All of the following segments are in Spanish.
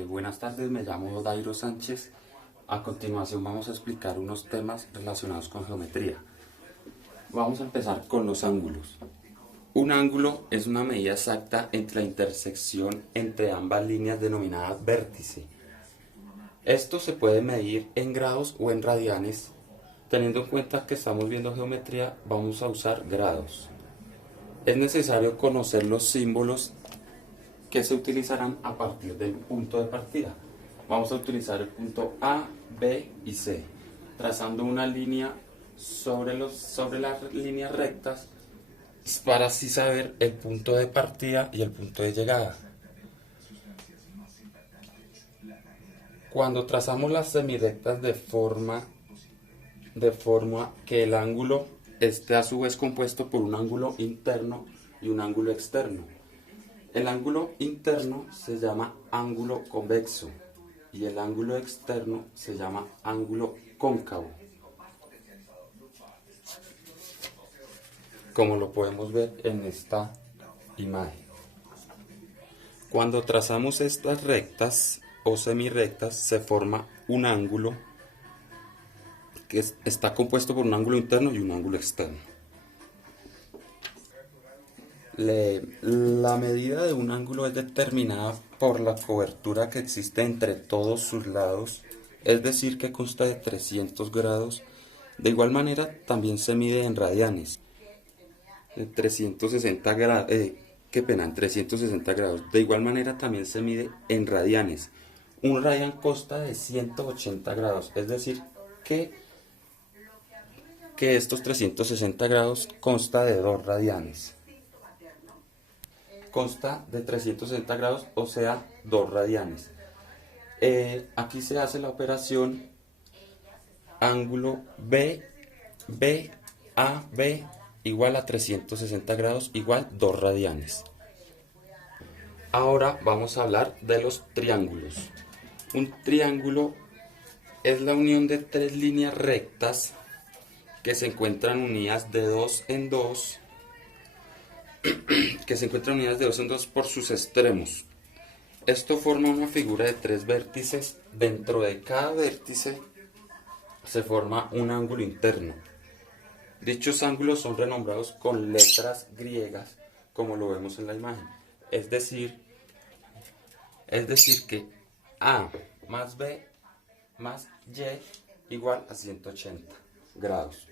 Buenas tardes, me llamo Dairo Sánchez. A continuación vamos a explicar unos temas relacionados con geometría. Vamos a empezar con los ángulos. Un ángulo es una medida exacta entre la intersección entre ambas líneas denominadas vértice. Esto se puede medir en grados o en radianes. Teniendo en cuenta que estamos viendo geometría, vamos a usar grados. Es necesario conocer los símbolos que se utilizarán a partir del punto de partida. Vamos a utilizar el punto A, B y C, trazando una línea sobre las líneas rectas para así saber el punto de partida y el punto de llegada. Cuando trazamos las semirectas de forma que el ángulo esté a su vez compuesto por un ángulo interno y un ángulo externo. El ángulo interno se llama ángulo convexo y el ángulo externo se llama ángulo cóncavo, como lo podemos ver en esta imagen. Cuando trazamos estas rectas o semirectas se forma un ángulo que está compuesto por un ángulo interno y un ángulo externo. La medida de un ángulo es determinada por la cobertura que existe entre todos sus lados, es decir, que consta de 300 grados. De igual manera, también se mide en radianes, en 360 grados. En 360 grados. De igual manera, también se mide en radianes. Un radian consta de 180 grados, es decir, que estos 360 grados consta de 2 radianes. Consta de 360 grados, o sea, 2 radianes. Aquí se hace la operación ángulo AB igual a 360 grados igual 2 radianes. Ahora vamos a hablar de los triángulos. Un triángulo es la unión de 3 líneas rectas que se encuentran unidas de 2 en 2 por sus extremos. Esto forma una figura de 3 vértices. Dentro de cada vértice se forma un ángulo interno. Dichos ángulos son renombrados con letras griegas, como lo vemos en la imagen. Es decir que A más B más Y igual a 180 grados.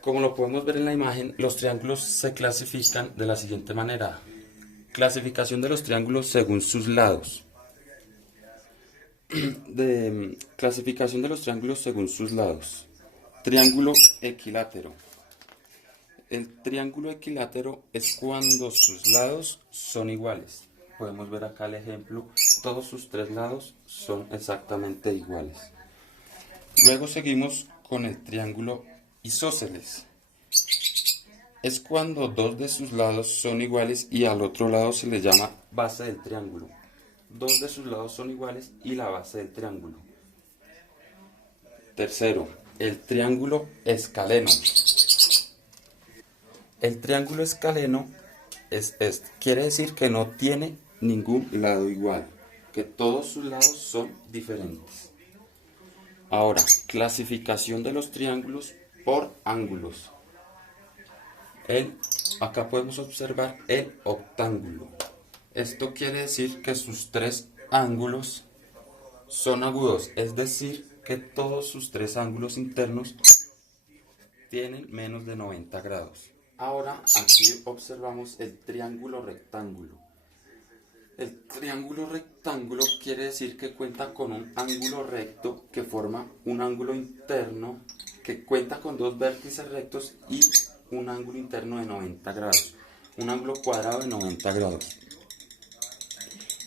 Como lo podemos ver en la imagen, los triángulos se clasifican de la siguiente manera. Clasificación de los triángulos según sus lados. Clasificación de los triángulos según sus lados. Triángulo equilátero. El triángulo equilátero es cuando sus lados son iguales. Podemos ver acá el ejemplo. Todos sus 3 lados son exactamente iguales. Luego seguimos con el triángulo isósceles. Es cuando 2 de sus lados son iguales y al otro lado se le llama base del triángulo. 2 de sus lados son iguales y la base del triángulo. Tercero, el triángulo escaleno. El triángulo escaleno quiere decir que no tiene ningún lado igual, que todos sus lados son diferentes. Ahora, clasificación de los triángulos por ángulos. Acá podemos observar el octángulo. Esto quiere decir que sus 3 ángulos son agudos, es decir, que todos sus 3 ángulos internos tienen menos de 90 grados. Ahora aquí observamos el triángulo rectángulo. El triángulo rectángulo quiere decir que cuenta con un ángulo recto que forma un ángulo interno que cuenta con 2 vértices rectos y un ángulo interno de 90 grados. Un ángulo cuadrado de 90 grados.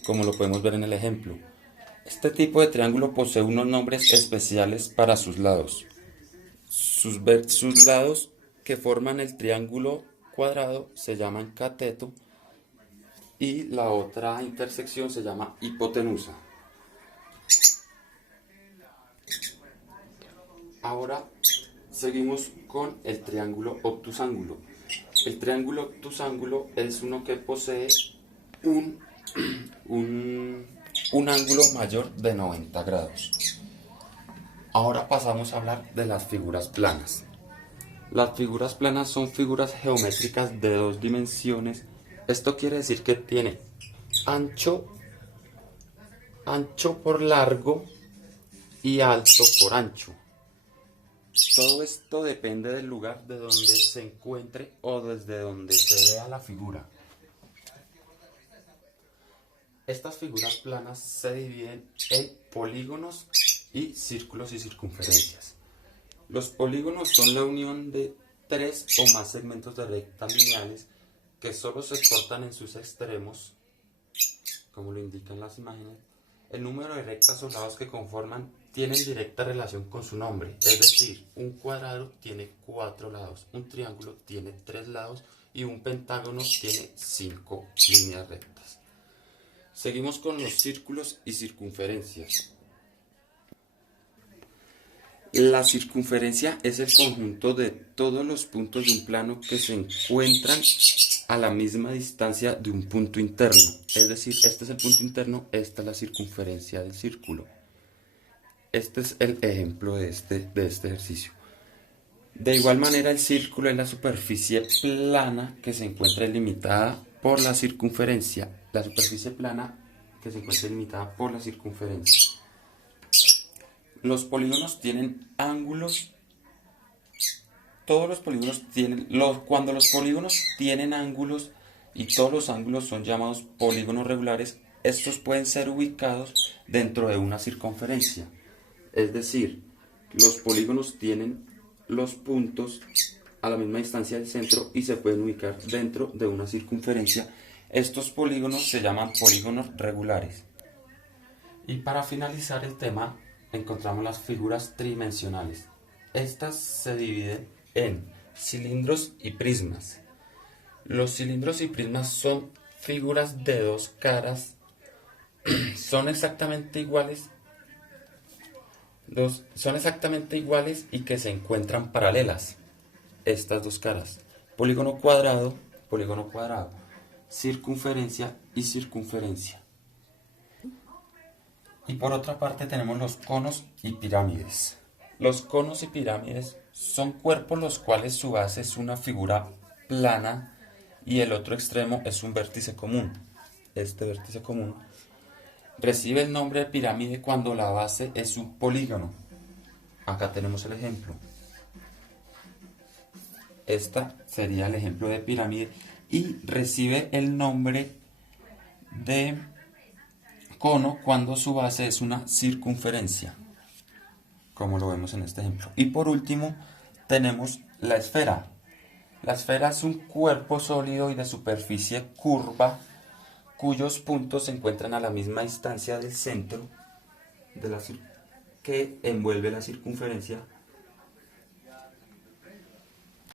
Como lo podemos ver en el ejemplo. Este tipo de triángulo posee unos nombres especiales para sus lados. Sus lados que forman el triángulo cuadrado se llaman cateto y la otra intersección se llama hipotenusa. Ahora seguimos con el triángulo obtusángulo. El triángulo obtusángulo es uno que posee un un ángulo mayor de 90 grados. Ahora pasamos a hablar de las figuras planas. Las figuras planas son figuras geométricas de dos dimensiones. Esto quiere decir que tiene ancho por largo y alto por ancho. Todo esto depende del lugar de donde se encuentre o desde donde se vea la figura. Estas figuras planas se dividen en polígonos y círculos y circunferencias. Los polígonos son la unión de tres o más segmentos de rectas lineales que solo se cortan en sus extremos, como lo indican las imágenes. El número de rectas o lados que conforman tienen directa relación con su nombre, es decir, un cuadrado tiene 4 lados, un triángulo tiene 3 lados y un pentágono tiene 5 líneas rectas. Seguimos con los círculos y circunferencias. La circunferencia es el conjunto de todos los puntos de un plano que se encuentran a la misma distancia de un punto interno. Es decir, este es el punto interno, esta es la circunferencia del círculo. Este es el ejemplo de este ejercicio. De igual manera, el círculo es la superficie plana que se encuentra delimitada por la circunferencia. La superficie plana que se encuentra delimitada por la circunferencia. Los polígonos tienen ángulos. Todos los polígonos tienen. Cuando los polígonos tienen ángulos y todos los ángulos son llamados polígonos regulares, estos pueden ser ubicados dentro de una circunferencia. Es decir, los polígonos tienen los puntos a la misma distancia del centro y se pueden ubicar dentro de una circunferencia. Estos polígonos se llaman polígonos regulares. Y para finalizar el tema, encontramos las figuras tridimensionales. Estas se dividen en cilindros y prismas. Los cilindros y prismas son figuras de dos caras. Son exactamente iguales y que se encuentran paralelas. Estas dos caras. Polígono cuadrado, circunferencia y circunferencia. Y por otra parte tenemos los conos y pirámides. Los conos y pirámides son cuerpos los cuales su base es una figura plana y el otro extremo es un vértice común. Este vértice común recibe el nombre de pirámide cuando la base es un polígono. Acá tenemos el ejemplo. Esta sería el ejemplo de pirámide y recibe el nombre de cono cuando su base es una circunferencia, como lo vemos en este ejemplo. Y por último tenemos la esfera. La esfera es un cuerpo sólido y de superficie curva cuyos puntos se encuentran a la misma distancia del centro que envuelve la circunferencia